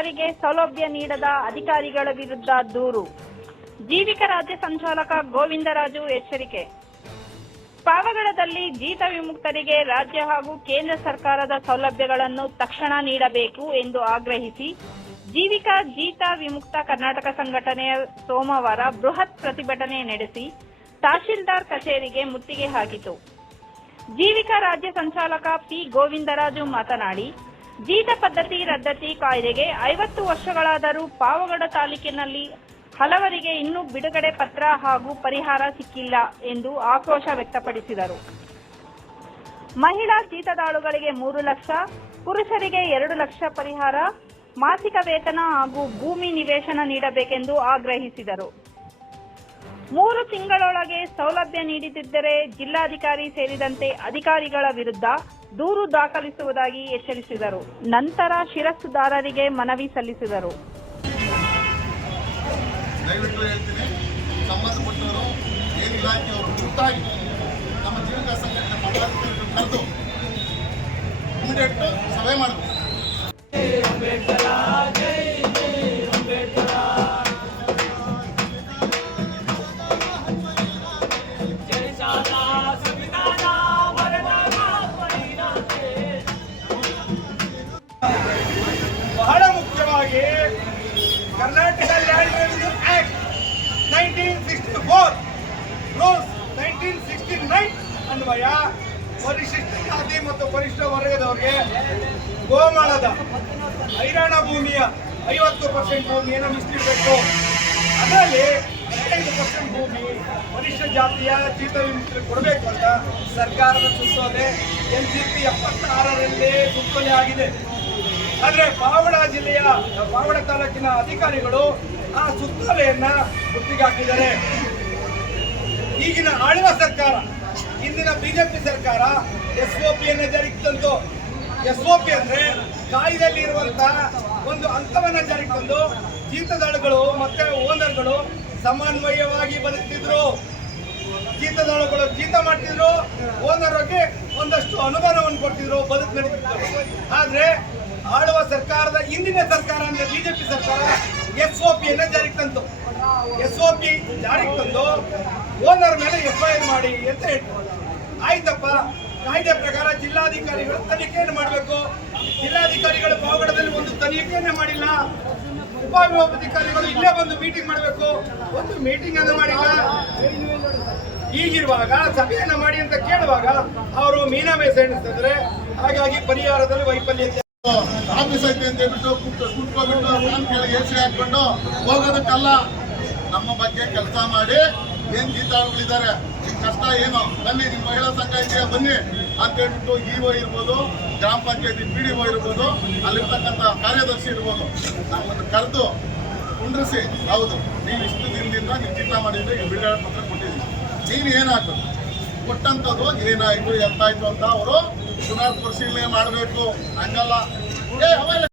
ವಿಮುಕ್ತರಿಗೆ ಸೌಲಭ್ಯ ನೀಡದ ಅಧಿಕಾರಿಗಳ ವಿರುದ್ಧ ದೂರು. ಜೀವಿಕ ರಾಜ್ಯ ಸಂಚಾಲಕ ಗೋವಿಂದರಾಜು ಎಚ್ಚರಿಕೆ. ಪಾವಗಡದಲ್ಲಿ ಜೀತ ವಿಮುಕ್ತರಿಗೆ ರಾಜ್ಯ ಹಾಗೂ ಕೇಂದ್ರ ಸರ್ಕಾರದ ಸೌಲಭ್ಯಗಳನ್ನು ತಕ್ಷಣ ನೀಡಬೇಕು ಎಂದು ಆಗ್ರಹಿಸಿ, ಜೀವಿಕ ಜೀತ ವಿಮುಕ್ತ ಕರ್ನಾಟಕ ಸಂಘಟನೆಯ ಸೋಮವಾರ ಬೃಹತ್ ಪ್ರತಿಭಟನೆ ನಡೆಸಿ, ತಹಶೀಲ್ದಾರ್ ಕಚೇರಿಗೆ ಮುತ್ತಿಗೆ ಹಾಕಿತು. ಜೀವಿಕ ರಾಜ್ಯ ಸಂಚಾಲಕ ಪಿ ಗೋವಿಂದರಾಜು ಮಾತನಾಡಿ ಜೀತ ಪದ್ಧತಿ ರದ್ದತಿ ಕಾಯ್ದೆಗೆ ಐವತ್ತು ವರ್ಷಗಳಾದರೂ ಪಾವಗಡ ತಾಲೂಕಿನಲ್ಲಿ ಹಲವರಿಗೆ ಇನ್ನೂ ಬಿಡುಗಡೆ ಪತ್ರ ಹಾಗೂ ಪರಿಹಾರ ಸಿಕ್ಕಿಲ್ಲ ಎಂದು ಆಕ್ರೋಶ ವ್ಯಕ್ತಪಡಿಸಿದರು. ಮಹಿಳಾ ಜೀತದಾಳುಗಳಿಗೆ ಮೂರು ಲಕ್ಷ, ಪುರುಷರಿಗೆ ಎರಡು ಲಕ್ಷ ಪರಿಹಾರ, ಮಾಸಿಕ ವೇತನ ಹಾಗೂ ಭೂಮಿ ನಿವೇಶನ ನೀಡಬೇಕೆಂದು ಆಗ್ರಹಿಸಿದರು. ಮೂರು ತಿಂಗಳೊಳಗೆ ಸೌಲಭ್ಯ ನೀಡಿದ್ದರೆ ಜಿಲ್ಲಾಧಿಕಾರಿ ಸೇರಿದಂತೆ ಅಧಿಕಾರಿಗಳ ವಿರುದ್ಧ ದೂರು ದಾಖಲಿಸುವುದಾಗಿ ಎಚ್ಚರಿಸಿದರು. ನಂತರ ಶಿರಸ್ತುದಾರರಿಗೆ ಮನವಿ ಸಲ್ಲಿಸಿದರು. ಸಭೆ ಮಾಡಬೇಕು Karnataka land revenue act nineteen sixty four rules nineteen sixty nine ಅನ್ವಯ. ಪರಿಶಿಷ್ಟ ಜಾತಿ ಮತ್ತು ಪರಿಶಿಷ್ಟ ವರ್ಗದವರಿಗೆ ಗೋಮಾಳದ ಹೈರಾಣ ಭೂಮಿಯ ಐವತ್ತು ಪರ್ಸೆಂಟ್ ಭೂಮಿಯನ್ನು ಮೀಸಲಿಡಬೇಕು ಅದರಲ್ಲಿ ಹದಿನೈದು ಪರ್ಸೆಂಟ್ ಭೂಮಿ ಪರಿಶಿಷ್ಟ ಜಾತಿಯ ಚೀತ ವಿಮುಕ್ತರಿಗೆ ಕೊಡಬೇಕು ಅಂತ ಸರ್ಕಾರದ ಸುತ್ತೋಲೆ ಎನ್ ಸಿ ಪಿ ಎಪ್ಪತ್ತಾರರಲ್ಲಿ ಸುತ್ತೋಲೆ ಆಗಿದೆ. ಆದ್ರೆ ಪಾವಡ ಜಿಲ್ಲೆಯ, ಪಾವಡ ತಾಲೂಕಿನ ಅಧಿಕಾರಿಗಳು ಆ ಸುತ್ತೋಲೆಯನ್ನ ಗುತ್ತಿಗೆ ಹಾಕಿದ್ದಾರೆ. ಈಗಿನ ಆಳುವ ಸರ್ಕಾರ, ಇಂದಿನ ಬಿಜೆಪಿ ಸರ್ಕಾರ, ಎಸ್ ಒ ಪಿಯನ್ನು ಜಾರಿಗೆ ಎಸ್ ಒ ಪಿ ಅಂದ್ರೆ ಕಾಯ್ದೆಯಲ್ಲಿ ಇರುವಂತಹ ಒಂದು ಅಂತವನ್ನ ಜಾರಿಗೆ ತಂದು ಜೀತದಾಳುಗಳು ಮತ್ತೆ ಓನರ್ಗಳು ಸಮನ್ವಯವಾಗಿ ಬದುಕ್ತಿದ್ರು. ಜೀತದಾಳುಗಳು ಜೀತ ಮಾಡ್ತಿದ್ರು ಓನರ್ಗೆ ಒಂದಷ್ಟು ಅನುದಾನವನ್ನು ಕೊಡ್ತಿದ್ರು, ಬದುಕು ನಡೀತಿದ್ರು ಆದ್ರೆ ಆಳುವ ಸರ್ಕಾರದ, ಹಿಂದಿನ ಸರ್ಕಾರ ಅಂದ್ರೆ ಬಿಜೆಪಿ ಸರ್ಕಾರ ಎಸ್ ಒ ಪಿಯನ್ನು ಜಾರಿಗೆ ತಂತು. ಎಸ್ ಒ ಪಿ ಜಾರಿಗೆ ತಂದು ಓನರ್ ಮೇಲೆ ಎಫ್ ಐ ಮಾಡಿ ಅಂತ ಹೇಳ್ತಾರೆ. ಆಯ್ತಪ್ಪ, ಕಾಯ್ದೆ ಪ್ರಕಾರ ಜಿಲ್ಲಾಧಿಕಾರಿಗಳು ತನಿಖೆಯನ್ನು ಮಾಡಬೇಕು. ಜಿಲ್ಲಾಧಿಕಾರಿಗಳು ಪಾವಗಡದಲ್ಲಿ ಒಂದು ತನಿಖೆಯನ್ನೇ ಮಾಡಿಲ್ಲ. ಉಪವಿಭಾಗಾಧಿಕಾರಿಗಳು ಇಲ್ಲೇ ಬಂದು ಮೀಟಿಂಗ್ ಮಾಡಬೇಕು. ಒಂದು ಮೀಟಿಂಗ್ ಅನ್ನು ಮಾಡಿಲ್ಲ. ಈಗಿರುವಾಗ ಸಭೆಯನ್ನು ಮಾಡಿ ಅಂತ ಕೇಳುವಾಗ ಅವರು ಮೀನಾಮೇಷ ಎಣಿಸ್ತಿದ್ರೆ ಹಾಗಾಗಿ ಪರಿಹಾರದಲ್ಲಿ ವೈಫಲ್ಯತೆ. ಆಫೀಸ್ ಐತೆ ಅಂತ ಹೇಳ್ಬಿಟ್ಟು ಕುಟ್ಕೊಂಡ್ಬಿಟ್ಟು ಫ್ಯಾನ್ ಕೆಳಗೆ ಎಸಿ ಹಾಕೊಂಡು ಹೋಗೋದಕ್ಕಲ್ಲ. ನಮ್ಮ ಬಗ್ಗೆ ಕೆಲಸ ಮಾಡಿ ಏನ್ ಗೀತಾಳುಗಳಿದ್ದಾರೆ. ನಿಮ್ ಕಷ್ಟ ಏನು? ಬನ್ನಿ ನಿಮ್ಮ ಮಹಿಳಾ ಸಂಘ ಇದೆಯಾ? ಬನ್ನಿ ಅಂತ ಹೇಳ್ಬಿಟ್ಟು ಇಒ ಇರ್ಬೋದು, ಗ್ರಾಮ ಪಂಚಾಯತಿ ಪಿ ಡಿ ಒ ಇರ್ಬೋದು, ಅಲ್ಲಿರ್ತಕ್ಕಂಥ ಕಾರ್ಯದರ್ಶಿ ಇರ್ಬೋದು. ನಮ್ಮನ್ನು ಕರೆದು ಕುಂಡ್ರಿಸಿ, ಹೌದು, ನೀವು ಇಷ್ಟು ದಿನದಿಂದ ನೀವು ಜೀತ ಮಾಡಿದ್ರೆ ಈಗ ಬಿಡುಗಡೆ ಪತ್ರ ಕೊಟ್ಟಿದ್ದೀವಿ ನೀನು ಏನಾಗ್ಬೇಕು ಕೊಟ್ಟಂಥದ್ದು ಏನಾಯಿತು, ಎಂತಾಯ್ತು ಅಂತ ಅವರು ಪುನರ್ ಪರಿಶೀಲನೆ ಮಾಡಬೇಕು ಹಂಗಲ್ಲ ಏ ಅವೆಲ್ಲ